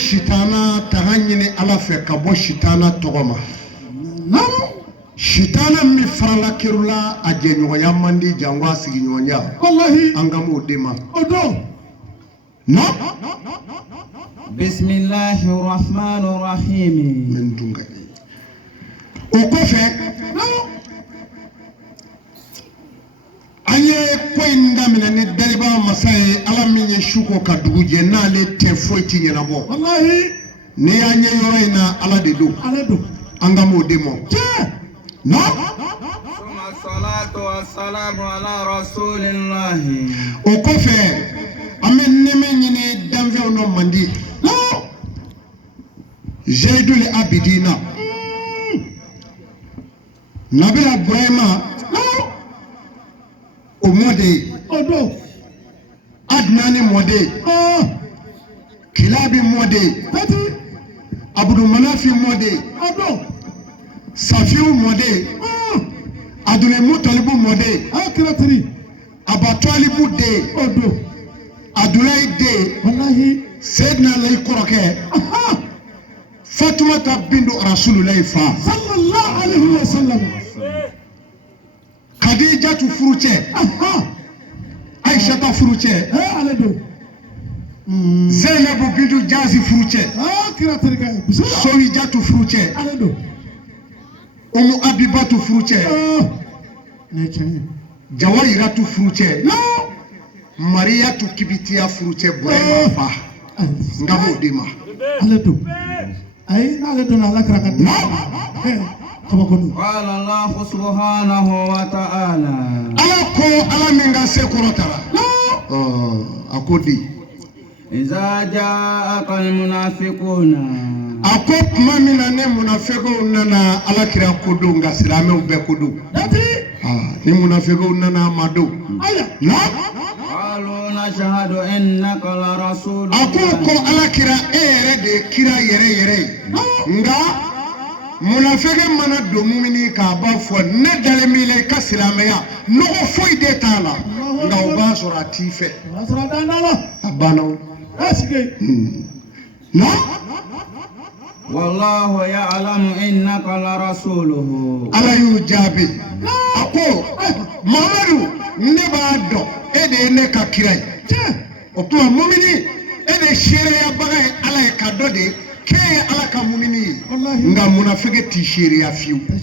shitana tahanyini ala fe ka bo shitana togoma shitana mi farala kirula a jeɲɔgɔnya mandi jangwa sigiɲɔgɔnya wallahi an ka m'o de ma o don na bismillahir rahmanir rahim min dunga o kɔfɛ an ye ko in daminɛ ni daliba masa ye ala min ye su ko ka dugu jɛ n'ale tɛ foyi ti ɲɛnabɔ wallahi ne y'an ye yɔrɔ in na ala de don an ka m'o de ma na salatu wassalamu ala rasulillahi o kɔfɛ an bɛ nɛmɛ ɲini danfɛnw na mandi Zaidul Abidina Nabila Burema o mɔde odo Adnani mɔde Kilabi mɔde Abdul Manafi mɔde odo Safiu mɔde Abdul Mutalibu mɔde akiratiri Abatwalibu de odo Adulai de wallahi Sayyidina Lai kɔrɔkɛ Fatumata bintu Rasulullahi fa sallallahu alaihi wasallam Khadija tu furucɛ Aisha ta furucɛ ale do Zainabu bintu Jazi furucɛ akiratiri ka Sowija tu furucɛ ale do Umu Abiba tu furucɛ Jawahira tu furucɛ Maria tu kibitiya furucɛ Burema fa nga m'o de ma ale do ay ale do ala karaka qala Allah subhanahu wa ta'ala ala ko ala min ga se korotara akodi iza ja'aka almunafiquna ako kuma min na ne munafiqu nana ala kira kodo nga silamɛw bɛɛ kodo ni munafiqu nana amado na qalu nashhadu innaka la rasul ako ko ala kira yɛrɛ de kira yɛrɛ nga munafiqu mana do mumini ka ba fɔ ne dalen mi la ka silamɛya nɔgɔ foyi de t'a la nga o b'a sɔrɔ a t'i fɛ a banna o na wallahu ya'lamu innaka la rasuluhu ala y'u jaabi a ko Mamadu ne b'a dɔn e de ye ne ka kira ye o tuma mumini e de seereyabaga ye ala ye ka dɔ de k'e ye ala ka mumini ye nga munafiqu t'i seereya fiyewu